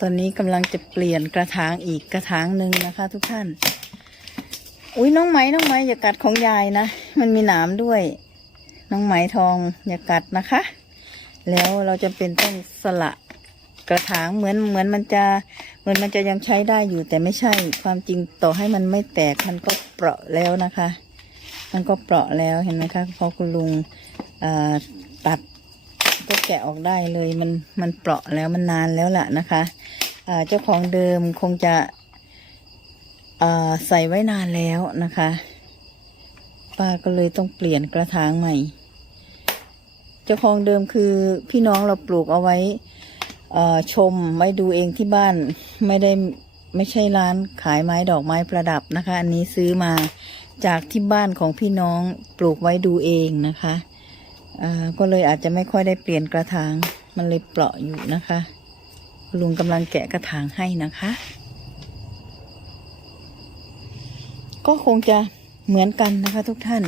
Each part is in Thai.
ตอนนี้กำลังจะเปลี่ยนกระถางอีกกระถางหนึ่งนะคะ ทุกท่าน อุ้ยน้องไหมน้องไหมอย่ากัดของยายนะ มันมีหนามด้วย น้องไหมทองอย่ากัดนะคะ แล้วเราจะเป็นต้องสละกระถางเหมือนเหมือนมันจะเหมือนมันจะยังใช้ได้อยู่ แต่ไม่ใช่ความจริงต่อให้มันไม่แตกมันก็เปราะแล้วนะคะ มันก็เปราะแล้วเห็นไหมคะพอคุณลุงอ่าตัดก็แกะออกได้เลยมันมันเปราะแล้วมันนานแล้วล่ะนะคะ เจ้าของเดิมคงจะใส่ไว้นานแล้วนะคะ ป้าก็เลยต้องเปลี่ยนกระถางใหม่ เจ้าของเดิมคือพี่น้องเราปลูกเอาไว้ชมไว้ดูเองที่บ้านไม่ได้ไม่ใช่ร้านขายไม้ดอกไม้ประดับนะคะ อันนี้ซื้อมาจากที่บ้านของพี่น้องปลูกไว้ดูเองนะคะก็เลยอาจจะไม่ค่อยได้เปลี่ยนกระถางมันเลยเปราะอยู่นะคะ ลุงกำลังแกะกระถางให้นะคะ ก็คงจะเหมือนกันนะคะ ทุกท่าน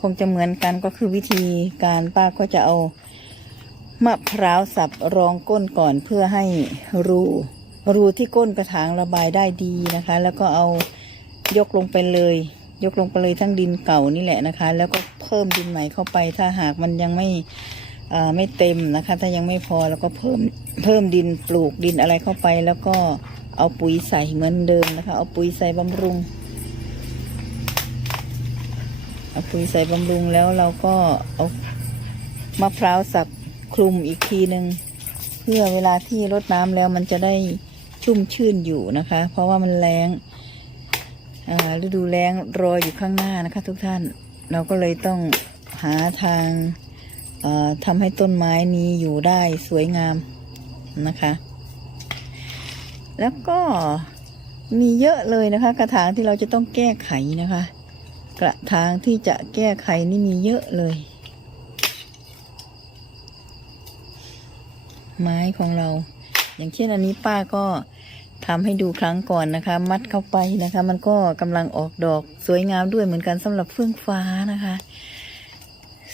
คงจะเหมือนกันก็คือวิธีการป้าก็จะเอามะพร้าวสับรองก้นก่อนเพื่อให้รูรูที่ก้นกระถางระบายได้ดีนะคะ แล้วก็เอายกลงไปเลย ยกลงไปเลยทั้งดินเก่านี่แหละนะคะ แล้วก็เพิ่มดินใหม่เข้าไปถ้าหากมันยังไม่ ไม่เต็มนะคะ ถ้ายังไม่พอแล้วก็เพิ่มเพิ่มดินปลูกดินอะไรเข้าไป แล้วก็เอาปุ๋ยใส่เหมือนเดิมนะคะ เอาปุ๋ยใส่บำรุง เอาปุ๋ยใส่บำรุงแล้วเราก็เอามะพร้าวสับคลุมอีกทีหนึ่งเพื่อเวลาที่รดน้ำแล้วมันจะได้ชุ่มชื่นอยู่นะคะ เพราะว่ามันแรงฤดูแล้งรออยู่ข้างหน้านะคะ ทุกท่านเราก็เลยต้องหาทาง ทำให้ต้นไม้นี้อยู่ได้สวยงามนะคะ แล้วก็มีเยอะเลยนะคะ กระถางที่เราจะต้องแก้ไขนะคะ กระถางที่จะแก้ไขนี่มีเยอะเลย ไม้ของเรา อย่างเช่นอันนี้ป้าก็ทำให้ดูครั้งก่อนนะคะ มัดเข้าไปนะคะ มันก็กำลังออกดอกสวยงามด้วยเหมือนกันสำหรับเฟื่องฟ้านะคะ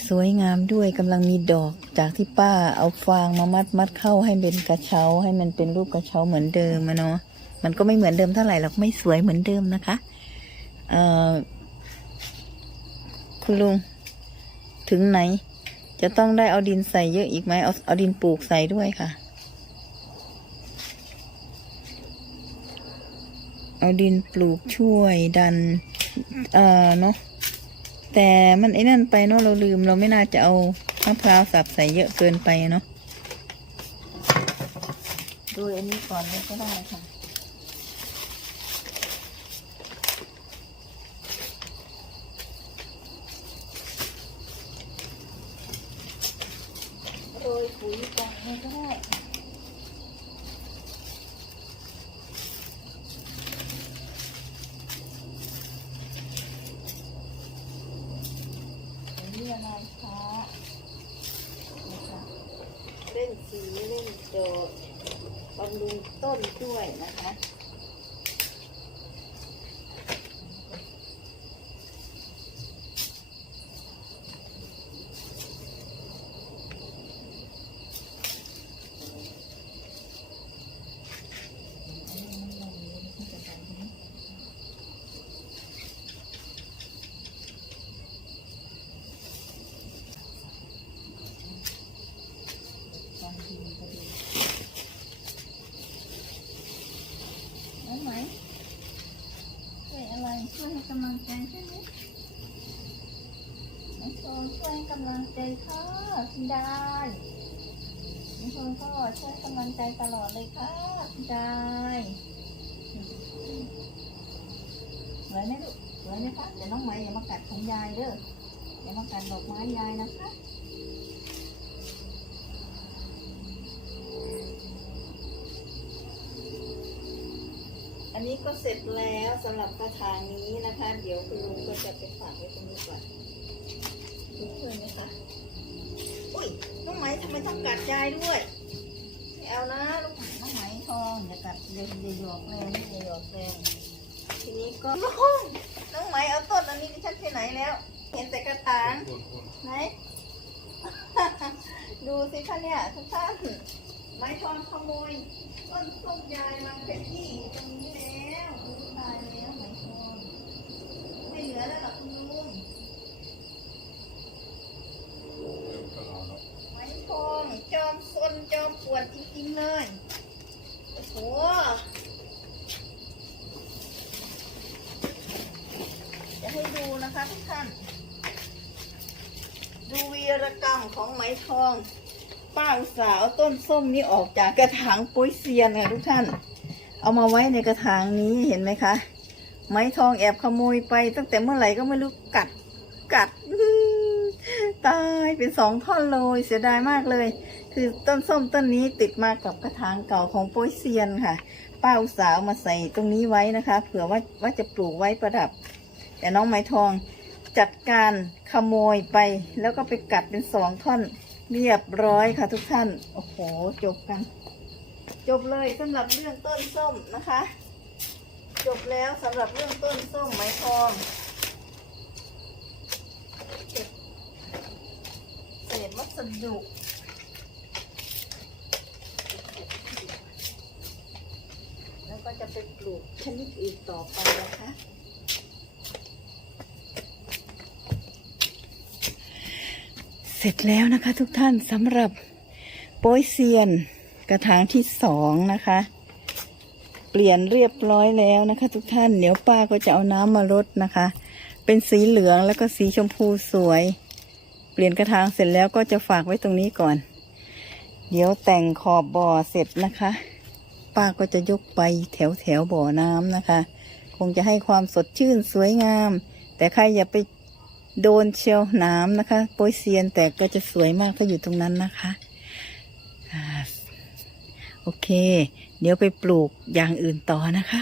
สวยงามด้วยกำลังมีดอกจากที่ป้าเอาฟางมามัดมัดเข้าให้เป็นกระเช้า ให้มันเป็นรูปกระเช้าเหมือนเดิมอะเนาะมันก็ไม่เหมือนเดิมเท่าไหร่หรอกไม่สวยเหมือนเดิมนะคะเอ่อคุณลุงถึงไหน จะต้องได้เอาดินใส่เยอะอีกไหมเอาเอาดินปลูกใส่ด้วยค่ะ เอาดินปลูกช่วยดัน เอ่อเนาะ แต่มันไอ้นั่นไปเนาะเราลืมเราไม่น่าจะเอามะพร้าวสับใส่เยอะเกินไปเนาะ โดยอันนี้ก่อนเลยก็ได้ค่ะ โรยปุ๋ยก่อนเลยก็ได้ อั นนี้อนะคะเล่นสีเล่นโดดบำรุงต้นด้วยนะคะ ได้ไหมช่วยอะไรช่วยให้ กำลังใช่ไหมน้องโซนช่วยกำลังใจค่ะคุณได้น้องโซนก็ช่วยกำลังใจตลอดเลยค่ะคุณได้สวยไหมลูกสวยไหมคะเดี๋ยวน้องไหมอย่ามากัดของยายเด้ออย่ามากัดดอกไม้ยายนะคะ นนี้ก็เสร็จแล้วสำหรับกระถางนี้นะคะ เดี๋ยวคุณลุงก็จะไปฝากไว้ตรงนี้ก่อนดูเพื่อนไหมคะอุ้ยน้องไหมทำไมต้องกัดยายด้วยไม่เอานะลูกน้องไหมทองอย่ากัดอย่าอย่าหยอกแรงอย่าหยอกแรงทีนี้ก็น้องน้องไหมเอาต้นอันนี้ดิฉันไปไหนแล้ว เห็นแต่กระถางไหนดูสิคะเนี่ยทุกท่านไม้ทองขโมยต้นส้มยายมาเป็นที่อยู่ตรงนี้แล้วอุ๊ยตายแล้วไม้ทองไม่เหลือแล้วเหรอคุณลุงไม้ทองจอมซนจอมปวดจริงๆเลยโอ้โหจะ ให้ดูนะคะทุกท่าน ดูวีรกรรมของไหมทองป้าอุตสาวต้นส้มนี้ออกจากกระถางปุ้ยเซียนค่ะทุกท่าน เอามาไว้ในกระถางนี้เห็นไหมคะไหมทองแอบขโมยไป ตั้งแต่เมื่อไหร่ก็ไม่รู้กัดกัดตายเป็นสองท่อนเลยเสียดายมากเลย คือต้นส้มต้นนี้ติดมากับกระถางเก่าของปุ้ยเซียนค่ะ ป้าอุตสาวมาใส่ตรงนี้ไว้นะคะ เผื่อว่าว่าจะปลูกไว้ประดับ แต่น้องไหมทองจัดการขโมยไป แล้วก็ไปกัดเป็นสองท่อนเรียบร้อยค่ะทุกท่าน โอ้โห จบกัน จบเลยสำหรับเรื่องต้นส้มนะคะ จบแล้วสำหรับเรื่องต้นส้มไหมทองเก็บเศษวัสดุแล้วก็จะไปปลูกชนิดอื่นต่อไปนะคะ เสร็จแล้วนะคะทุกท่านสำหรับโป้ยเซียนกระถางที่สองนะคะ เปลี่ยนเรียบร้อยแล้วนะคะ ทุกท่านเดี๋ยวป้าก็จะเอาน้ำมารดนะคะ เป็นสีเหลืองแล้วก็สีชมพูสวย เปลี่ยนกระถางเสร็จแล้วก็จะฝากไว้ตรงนี้ก่อน เดี๋ยวแต่งขอบบ่อเสร็จนะคะ ป้าก็จะยกไปแถวแถวบ่อน้ำนะคะ คงจะให้ความสดชื่นสวยงาม แต่ใครอย่าไป โดนเชียวน้ำนะคะโปยเซียนแต่ก็จะสวยมากถ้าอยู่ตรงนั้นนะคะโอเค เดี๋ยวไปปลูกอย่างอื่นต่อนะคะ